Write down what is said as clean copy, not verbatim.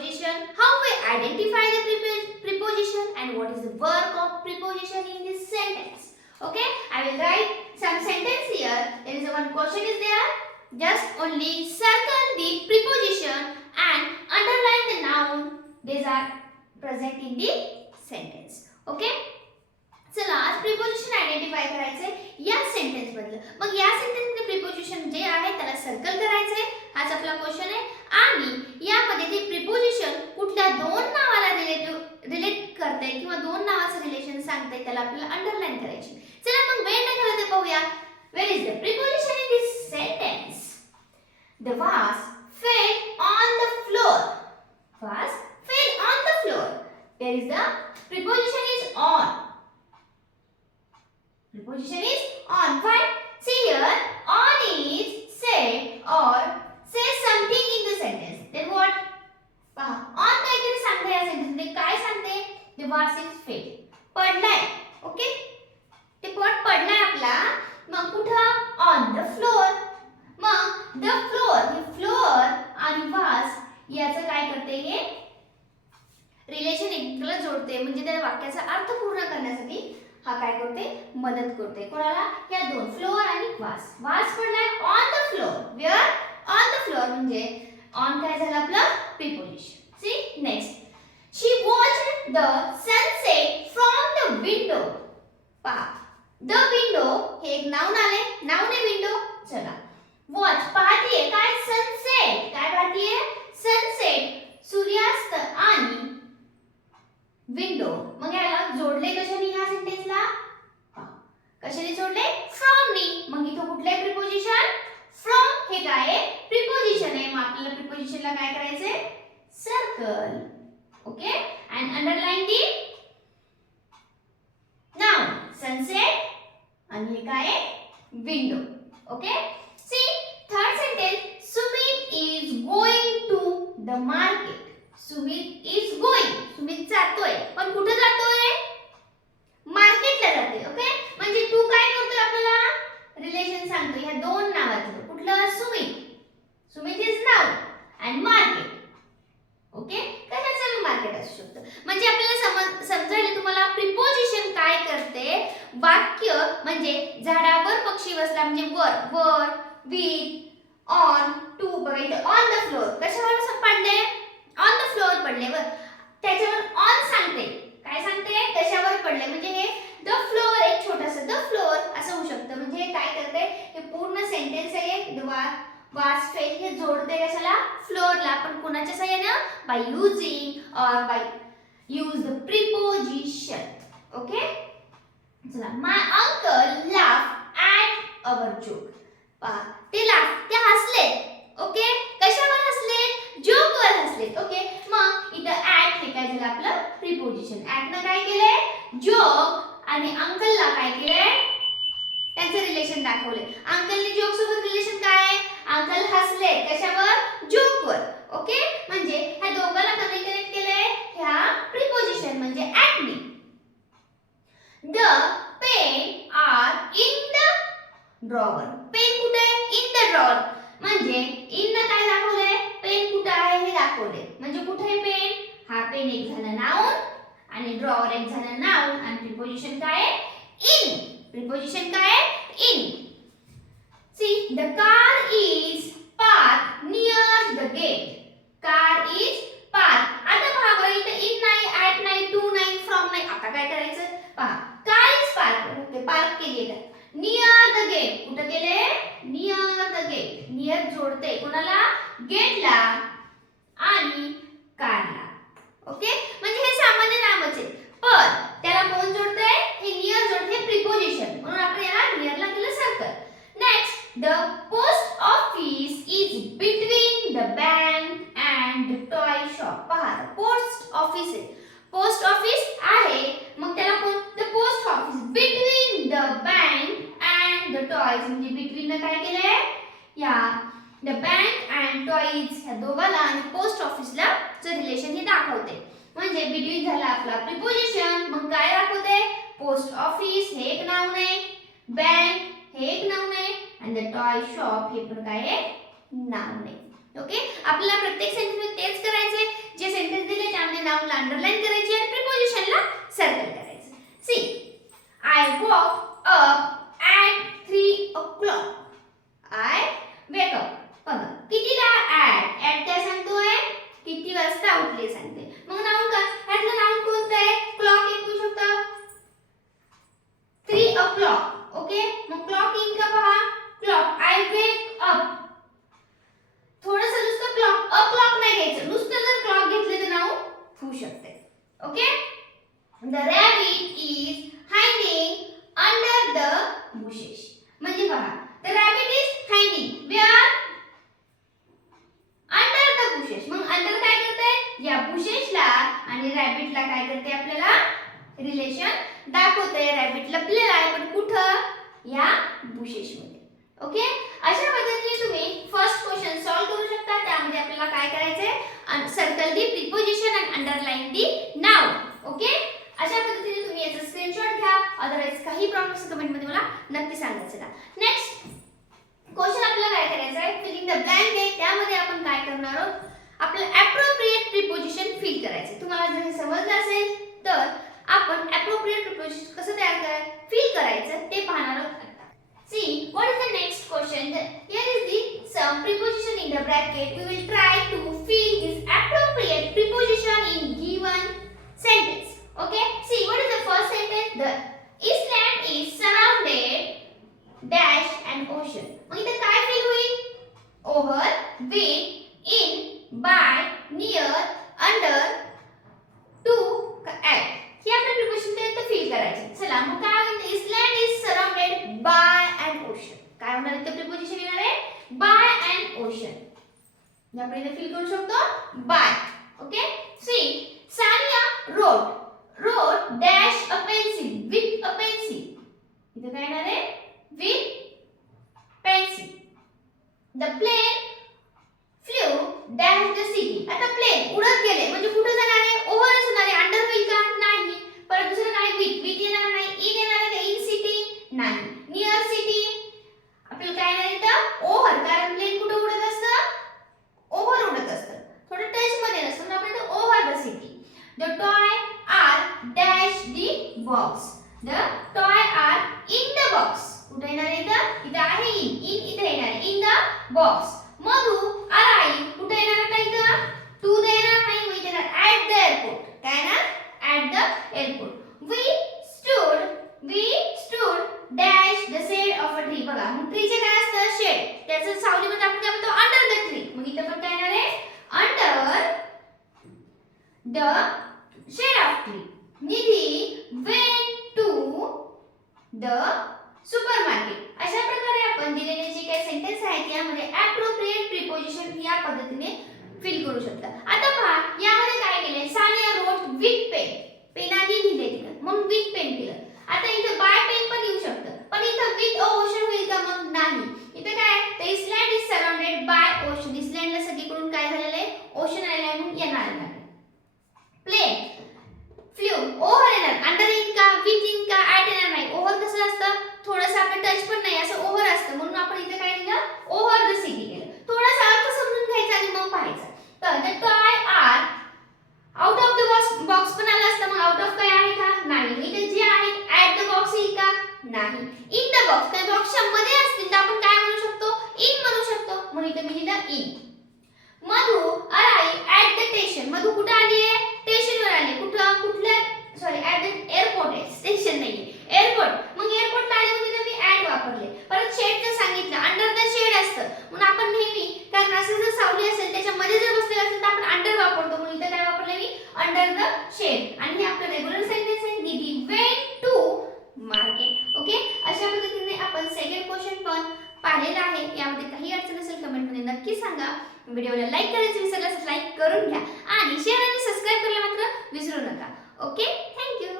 preposition, how we identify the preposition, and what is the work of preposition in this sentence. Okay, I will write some sentence here. There is one question is there. Just only circle the preposition and underline the noun. These are present in the sentence. Okay. चला आज preposition identify करायचे या sentence मधलं. मग या sentence मध्ये preposition जे आहे त्याला सर्कल करायचे. हाच आपला क्वेश्चन आहे. आणि यामध्ये ते प्रिपोजिशन कुठल्या दोन नावाला रिलेट करते किंवा दोन नावाचं रिलेशन सांगते त्याला आपल्याला अंडरलाइन करायची. चला मग वेळ न घालवता पाहूया. Where is the preposition in this sentence? The vase fell on the floor. Vase fell on the floor. There is the preposition is on. Preposition is on. Why? See here, on is said or say something in the sentence. Then what? पहा, on काहीतरी सांगते या sentence मध्ये. काय सांगते? The vase is fell. पडलाय. Okay? ते pot पडलाय आपला. मग कुठं? On the floor. मग the floor, हे floor आणि vase याचं काय करते हे रिलेशन एकमेकाला जोडते. म्हणजे त्या वाक्याचा अर्थ पूर्ण करण्यासाठी हा काय करते? मदत करते. कोणाला? या दोन, फ्लोर आणि वास. वास पडलाय on the floor. Where? On the floor म्हणजे ऑन काय झालं आपलं? Preposition. See next. She watched the sunset from the window. पहा, द विंडो हे एक नाउन आले. नाउन आहे विंडो. चला, वॉच पाहतीये काय? सनसेट. काय पाहतीये? सनसेट, सूर्यास्त आणि विंडो. मग याला जोडले कशाने ह्या सेंटेन्सला? कशाने जोडले? फ्रॉम नी. मग इथं कुठले प्रिपोजिशन? फ्रॉम. हे काय आहे? प्रिपोजिशन आहे. मग आपल्याला प्रिपोजिशनला काय करायचंय? Circle. Okay, and underline the noun sunset आणि हे काय आहे? Window. Okay, see third sentence. Sumit is going to the market. Sumit is going. Sumit जातोय. पण कुठे जातोय? मार्केटला जाते. ओके, म्हणजे तू काय करतोय आपल्याला रिलेशन सांगतो ह्या दोन नावाचं. कुठलं? Sumit. Sumit is noun and market. Okay, कशाचं मार्केट असू शकतं. म्हणजे आपल्याला समजायला तुम्हाला प्रिपोजिशन काय करते. वाक्य म्हणजे झाडावर पक्षी बसला म्हणजे वर, वर, विथ, ऑन, टू. बघा इथे ऑन द फ्लोर. कशावर पडले? ऑन द फ्लोर पडले. वर त्याच्यावर ऑन सांगते. काय सांगते? कशावर पडले. म्हणजे हे द फ्लोर एक छोटंसं द फ्लोर असं होऊ शकतं. म्हणजे हे काय करते? हे पूर्ण सेंटेन्स आहे. वास फेल हे जोडते कशाला? फ्लोरला. पण कोणाच्या सहाय्याने? By using or by use the preposition. Okay, चला. My uncle laugh at our joke. पहा, ते हसले. ओके, कशावर हसले? जोकवर हसले. ओके, मग इथं ॲट हे काय झालं आपलं? प्रिपोजिशन. ॲटनं काय केलंय? जोक आणि अंकलला काय केलंय? त्यांचं रिलेशन दाखवले. अंकलने जोक सोबत रिलेशन काय आहे? अंकल हसले. कशावर? जोकवर. ओके, म्हणजे ह्या दोघांना कनेक्ट केलंय ह्या प्रिपोजिशन म्हणजे ॲटने. The pen are in the drawer. Pen कुठे आहे? In the drawer. म्हणजे इन न काय दाखवलंय? पेन कुठे आहे हे दाखवले. म्हणजे कुठे आहे पेन? हा पेन एक झालं नाउन आणि ड्रॉवर एक झालं नाउन आणि प्रिपोजिशन काय आहे? इन. प्रिपोजिशन काय आहे? In. See the car is park near the gate. Car is park. आता पहा बरं इथे इन नाही, ॲट नाही, टू नाही, फ्रॉम नाही. आता काय करायचं? पहा, car is park. Okay, park केली आहे. Near the gate. कुठे केले? Near the gate. नियर जोडते कोणाला? गेटला आणि कारला. ओके, म्हणजे हे सामान्य नामच आहे. पण त्याला कोण जोडते? हे नियर जोडते प्रिपोजिशन. म्हणून आपण याला नियरला केलं circle. Next, the post office is between the bank and the toy shop. पहा, पोस्ट ऑफिस आहे. पोस्ट ऑफिस आहे. मग त्याला कोण? The post office between the bank and the toys. म्हणजे बिटवीन काय केलंय? या द बँक अँड टॉयज ह्या दोघाला आणि पोस्ट ऑफिसला चं रिलेशन हे दाखवते. म्हणजे बिटवीन झाला आपला प्रिपोजिशन. मग काय दाखवते? पोस्ट ऑफिस हे एक नाउन आहे, बँक हे एक नाउन आहे आणि द टॉय शॉप हे पण काय आहे? नाउन आहे. ओके, आपल्याला प्रत्येक सेंटेन्स मध्ये तेच करायचे जे ते सांगते. मग नाउन का, ह्यातलं नाउन कोणतं आहे? क्लॉक येऊ शकतं 3 o'clock. ओके, मग क्लॉक इन का पहा, क्लॉक आय वेक अप. थोडंसं नुसतं क्लॉक क्लॉक नाही घ्यायचं, नुसतं जर क्लॉक घेतलं तर नाउन होऊ शकते. Okay, the rabbit is hiding under the bushes. म्हणजे पहा, the rabbit is hiding where under the bushes. मग अंडर काय करते, या बुशेसला आणि रॅबिटला काय करते, आपल्याला रिलेशन दाखवते. रॅबिट लपलेला आहे पण कुठं, या बुशेस मध्ये. ओके, अशा पद्धतीने तुम्ही फर्स्ट क्वेश्चन सॉल्व्ह करू शकता. त्यामध्ये आपल्याला काय करायचंय, circle the preposition and underline the noun. Okay, अशा पद्धतीने तुम्ही याचा स्क्रीनशॉट घ्या. अदरवाइज काही प्रॉब्लेम असेल कमेंट मध्ये मला नक्की सांगायचं का. नेक्स्ट क्वेश्चन आपल्याला काय करायचं आहे, फिलिंग द ब्लँक आहे. त्यामध्ये आपण काय करणार आहोत, आपल्याला ॲप्रोप्रिएट प्रिपोजिशन फिल करायचे. तुम्हाला जर हे समजलं असेल तर आपण ॲप्रोप्रिएट प्रिपोजिशन कसं तयार फिल करायचं ते पाहणार आहोत. See, what is the next question? Here is the some preposition in the bracket. We will try to fill this appropriate preposition in given sentence. Okay? See, what is the first sentence? The Iceland is surrounded dash and ocean. मग इथे काय fill होईल? Over, with, in, by, near, under, to, at. हे आपले preposition ते fill करायचे. चला मग काय होईल? Iceland is surrounded by an ocean. काय होणार इथे प्रिपोजिशन येणार आहे, by an ocean. आपण इथे फिल करू शकतो by. Okay, see Sania wrote dash a pencil with a pencil. इथे काय येणार आहे, with pencil. The plane flew dash the city. आता प्लेन उडत गेले म्हणजे कुठे जाणार आहे, ओव्हरच होणार आहे. अंडर होईल का, नाही. परत दुसरं काय, with येणार नाही, इन येणार आहे का, इन सिटी नाही. नियर सिटी आपल्याला काय नाही तर ओव्हर, कारण प्लेन कुठे उडत असतं, ओव्हर उडत असतं, थोडं टच मध्ये नसतं, म्हणून आपण म्हणतो over the city. The toy are dash the box. The toy are in the box. कुठे येणार आहे तर, इथे आहे इन इथे येणार आहे, in the box. Madhu arrive कुठे येणार आहे इथं, टू द येणार नाही, मग इथे येणार ॲट द एअरपोर्ट. काय ना, at the airport. we stood dash the shade of a tree. बघा, मग ट्रीचे काय असतं, शेड. त्याचं सावलीमध्ये आपण काय म्हणतो, अंडर द ट्री. मग इथे पण काय येणार आहे, under the shade of tree. Nidhi went to the supermarket. अशा प्रकारे आपण दिलेले जे काही सेंटेन्स आहेत यामध्ये ॲप्रोप्रिएट प्रिपोजिशन या पद्धतीने फिल करू शकता. आता पहा, यामध्ये काय केले, सानिया रोट विथ पेन. पेनाने लिहिले तिला, मग विथ पेन केलं. आता इथं बाय पेन पण येऊ शकतं, पण इथं विथ ओशन होईल का, मग नाही. इथे काय, the island is surrounded by ocean. इस्लँडला सगळीकडून काय झालेलं आहे, ओशन आलेलं आहे, म्हणून येणार आहे. प्लेन फ्ल्यू ओव्हर येणार, अंडर इन का, विथ इन का, ॲट येणार नाही. ओव्हर कसं असतं, थोडंसं आपलं टच पण नाही, असं ओव्हर असतं, म्हणून आपण इथे काय दिलं, ओव्हर द सिटी केलं. थोडासा अर्थ समजून घ्यायचा आणि मग पाहायचं. तर the toy are out of the box पण आलं असतं, मग आउट ऑफ काय आहे का, नाही. इथे जे आहे ॲट द बॉक्स येईल का, नाही. इन द बॉक्स, काय बॉक्सच्या मध्ये असतील तर आपण काय म्हणू शकतो, इन म्हणू शकतो, म्हणून इथे मी लिहिलं in. Madhu arrive at the station. Madhu कुठे आली आहे, स्टेशनवर आली. कुठं, कुठल्या, सॉरी ॲट द एअरपोर्ट आहे, स्टेशन नाहीये, एअरपोर्ट. मग एअरपोर्टला आली म्हणजे मी ॲट वापरले. परत शेडचं सांगितलं, अंडर द शेड असतं, म्हणून आपण नेहमी, कारण असं जर सावली असेल त्याच्यामध्ये जर बसलेलं असेल तर आपण अंडर वापरतो, म्हणून इथे काय वापरले मी, अंडर द शेड. आणि हे आपलं रेग्युलर सेंटेन्स आहे, निधी वेंट टू मार्केट. ओके, अशा पद्धतीने आपण सेकंड क्वेश्चन पण पाहिलेला आहे. यामध्ये काही अडचण असेल कमेंट मध्ये नक्की सांगा. व्हिडिओला लाईक करायचं विसरल्यास लाईक करून घ्या आणि शेअर आणि सबस्क्राइब करायला मात्र विसरू नका. Okay, thank you.